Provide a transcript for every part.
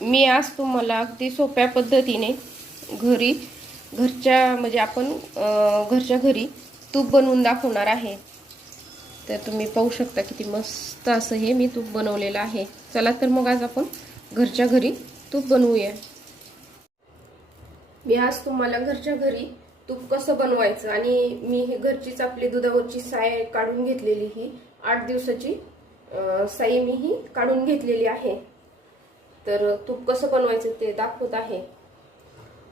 मी आज तुम्हाला अगदी सोप्या पद्धतीने घरी घरच्या म्हणजे आपण घरच्या घरी तूप बनवून दाखवणार आहे. तर तुम्ही पाहू शकता किती मस्त असं हे मी तूप बनवलेलं आहे. चला तर मग आज आपण घरच्या घरी तूप बनवूया. मी आज तुम्हाला घरच्या घरी तूप कसं बनवायचं आणि मी हे घरचीच आपली दुधावरची साय काढून घेतलेली ही आठ दिवसाची साई मी ही काढून घेतलेली आहे. तर तूप कसं बनवायचं ते दाखवत आहे.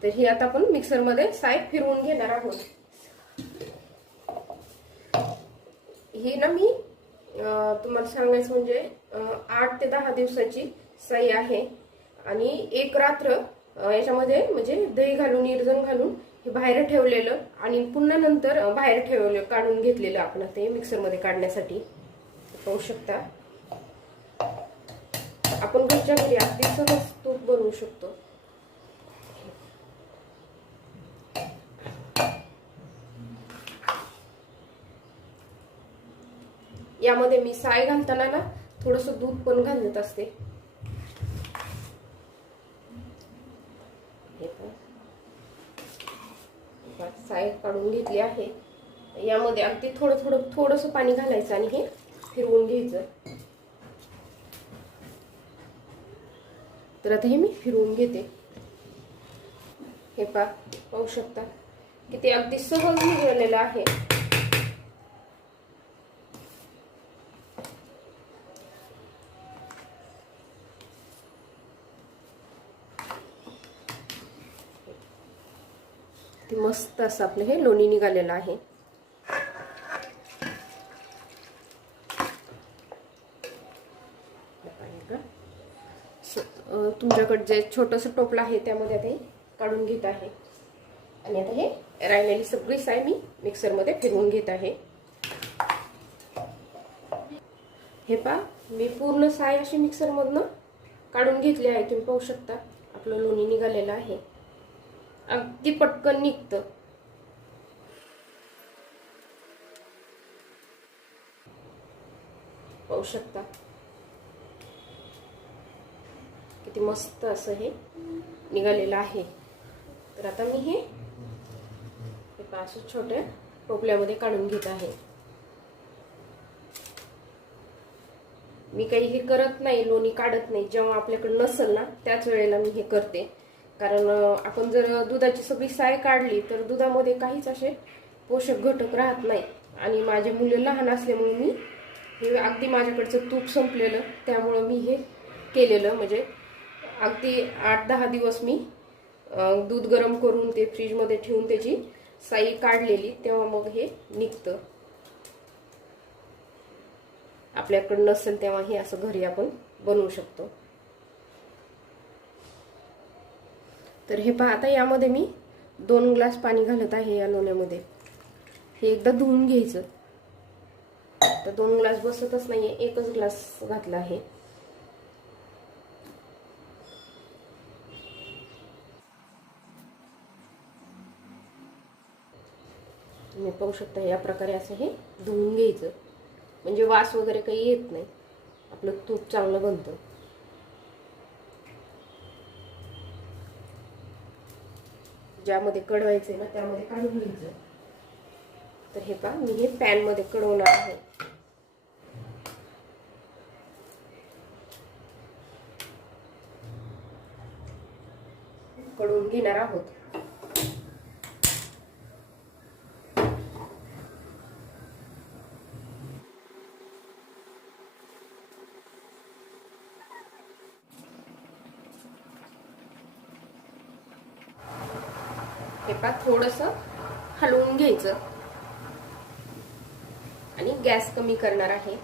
तर ही आता आपण मिक्सरमध्ये साय फिरवून घेणार आहोत. ही ना मी तुम्हाला सांगायचं म्हणजे आठ ते दहा दिवसाची साई आहे. आणि एक रात्र याच्यामध्ये म्हणजे दही घालून निर्जन घालून हे बाहेर ठेवलेलं आणि पुन्हा नंतर बाहेर ठेवलं काढून घेतलेलं आपण ते मिक्सरमध्ये काढण्यासाठी. पाहू शकता. आपण घरच्या घरी अगदी सहज तूप बनवू शकतो. यामध्ये मी साय घालताना ना थोडस दूध पण घालत असते. हे साय काढून घेतली आहे. यामध्ये अगदी थोडं थोडं थोडस पाणी घालायचं आणि हे फिरवून घ्यायचं. तर आता हे मी फिरवून घेते. हे पा पाहू शकता. की ते अगदी सहज निघालेलं आहे. ते मस्त असं आपलं हे लोणी निघालेलं आहे. का तुमच्याकडे जे छोटंसं टोपलं आहे त्यामध्ये आता हे काढून घेत आहे. आणि आता हे राहिलेली सगळी साय मी मिक्सरमध्ये फिरवून घेत आहे. हे पा मी पूर्ण साय अशी मिक्सरमधनं काढून घेतली आहे. तुम्ही पाहू शकता आपलं लोणी निघालेलं आहे. अगदी पटकन निघतं. पाहू शकता. किती मस्त असं हे निघालेलं आहे. तर आता मी हे एका असं छोट्या टोपल्यामध्ये काढून घेत आहे. मी काही हे करत नाही लोणी काढत नाही. जेव्हा आपल्याकडे नसेल ना त्याच वेळेला मी हे करते. कारण आपण जर दुधाची सगळी साय काढली तर दुधामध्ये काहीच असे पोषक घटक राहत नाही. आणि माझे मुलं लहान असल्यामुळे मी हे अगदी माझ्याकडचं तूप संपलेलं. त्यामुळं मी हे केलेलं. म्हणजे अगदी आठ दहा दिवस मी दूध गरम करून ते फ्रीजमध्ये ठेवून त्याची साई काढलेली तेव्हा मग हे निघतं. आपल्याकडं नसेल तेव्हा हे असं घरी आपण बनवू शकतो. तर हे पहा आता यामध्ये मी दोन ग्लास पाणी घालत आहे या लोण्यामध्ये हे एकदा धुवून घ्यायचं. तर दोन ग्लास बसतच नाहीये एकच ग्लास घातला आहे. तुम्ही पाहू शकता या प्रकारे असं हे धुवून घ्यायचं. म्हणजे वास वगैरे काही येत नाही. आपलं तूप चांगलं बनतं. ज्यामध्ये कडवायचंय ना त्यामध्ये काढून घ्यायचं. तर हे पहा मी हे पॅनमध्ये कडवणार आहे. कडवून घेणार आहोत. हे पहा थोडंसं हलवून घ्यायचं. आणि गॅस कमी करणार आहे.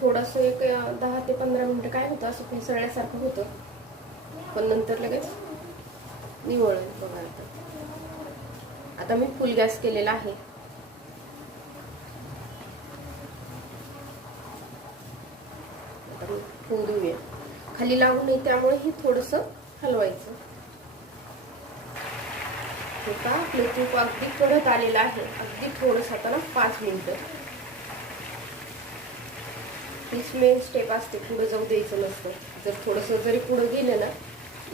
थोडस एक दहा ते पंधरा मिनिटं काय होतं असं पिसळल्यासारखं होतं. पण नंतर लगेच निवळ बघा आता. आता मी फुल गॅस केलेला आहे. आता मी होऊ देऊया खाली लागू नये त्यामुळे हे थोडस हलवायचं. हे का आपलं तूप अगदी कडत आलेलं आहे. अगदी थोडस आता ना पाच मिनिटं. हीच मेन स्टेप असते पुढं जाऊ द्यायचं नसतं. जर थोडंसं जरी पुढं गेलं ना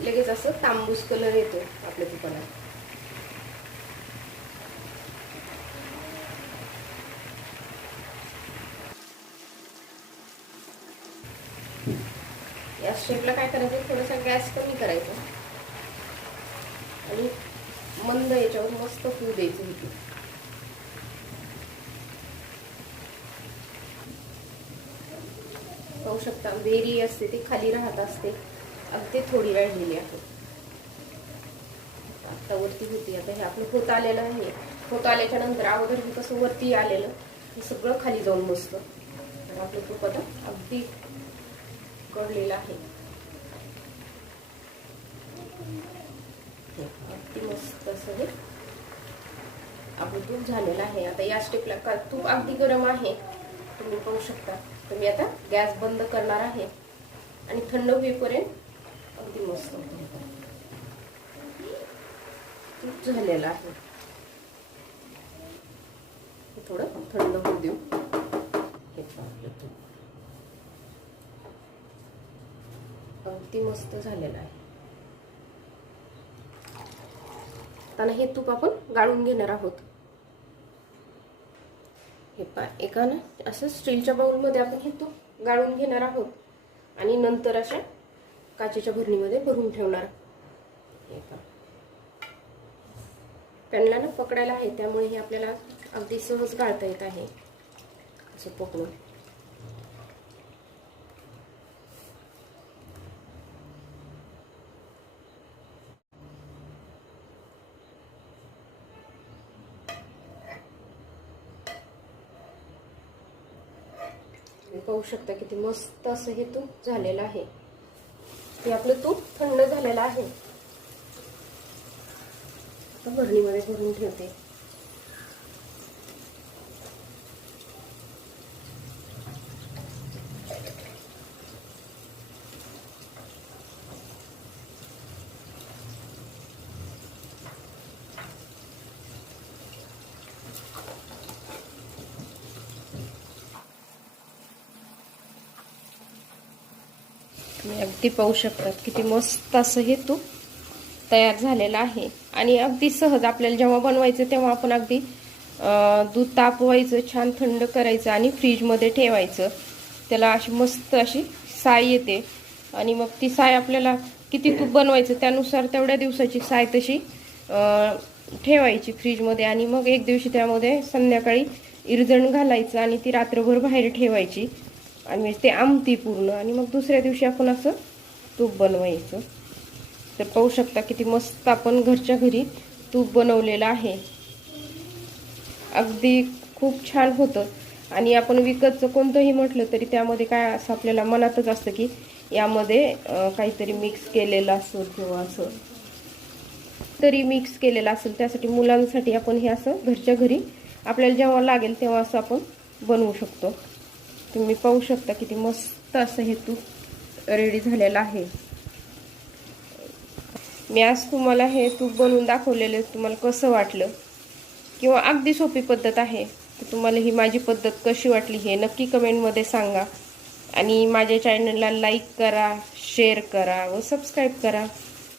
लगेच असं तांबूस कलर येतो आपल्या तुपाला. या स्टेपला काय करायचं? थोडासा गॅस कमी करायचा. आणि मंद याच्यावर मस्त फू द्यायचं हे पाहू शकता बेरी असते ती खाली राहत असते. अगदी थोडी राहिलेली आहे. आता वरती होती. आता हे आपलं होत आलेलं आहे. होत आल्याच्यानंतर अगोदर हे कसं वरती आलेलं हे सगळं खाली जाऊन बसतं. आपलं खूप आता अगदी कडलेलं आहे. अगदी मस्त असं हे. आपलं तूप झालेलं आहे. आता या स्टेपला का तूप अगदी गरम आहे. तुम्ही पाहू शकता. तर मी आता गॅस बंद करणार आहे. आणि थंड होईपर्यंत अगदी मस्त. तूप झालेलं आहे. थोडं थंड होऊ देऊ. हे पहा आपलं तूप. अगदी मस्त झालेलं आहे. आता हे तूप आपण गाळून घेणार आहोत. हे पा एका ना असं स्टीलच्या बाउलमध्ये आपण हे तूप गाळून घेणार आहोत. आणि नंतर अशा काचेच्या भरणीमध्ये भरून ठेवणार. हे पा. पॅनला ना पकडायला आहे त्यामुळे हे आपल्याला अगदी सहज गाळता येत आहे. असं पकडून. तुम्ही पाहू शकता किती मस्त असं हे तूप झालेलं आहे. हे आपलं तूप थंड झालेलं आहे. भरणीमध्ये भरून ठेवते. तुम्ही अगदी पाहू शकतात किती मस्त असं हे तूप तयार झालेलं आहे. आणि अगदी सहज आपल्याला जेव्हा बनवायचं तेव्हा आपण अगदी दूध तापवायचं छान थंड करायचं आणि फ्रीजमध्ये ठेवायचं. त्याला अशी मस्त अशी साय येते. आणि मग ती साय आपल्याला किती तूप बनवायचं त्यानुसार तेवढ्या दिवसाची साय तशी ठेवायची फ्रीजमध्ये. आणि मग एक दिवशी त्यामध्ये संध्याकाळी इरजण घालायचं आणि ती रात्रभर बाहेर ठेवायची. आणि म्हणजे ते आमती पूर्ण. आणि मग दुसऱ्या दिवशी आपण असं तूप बनवायचं. तर पाहू शकता किती मस्त आपण घरच्या घरी तूप बनवलेलं आहे. अगदी खूप छान होतं. आणि आपण विकतचं कोणतंही म्हटलं तरी त्यामध्ये काय असं आपल्याला मनातच असतं की यामध्ये काहीतरी मिक्स केलेलं असं किंवा असं. तरी मिक्स केलेलं असेल त्यासाठी मुलांसाठी आपण हे असं घरच्या घरी आपल्याला जेव्हा लागेल तेव्हा असं आपण बनवू शकतो. तुम्ही पाहू शकता किती मस्त असं हे तूप रेडी झालेलं आहे. मी आज तुम्हाला हे तूप बनवून दाखवलेलं तुम्हाला कसं वाटलं? किंवा अगदी सोपी पद्धत आहे. तर तुम्हाला ही माझी पद्धत कशी वाटली हे नक्की कमेंटमध्ये सांगा. आणि माझ्या चॅनलला लाईक करा शेअर करा व सबस्क्राईब करा.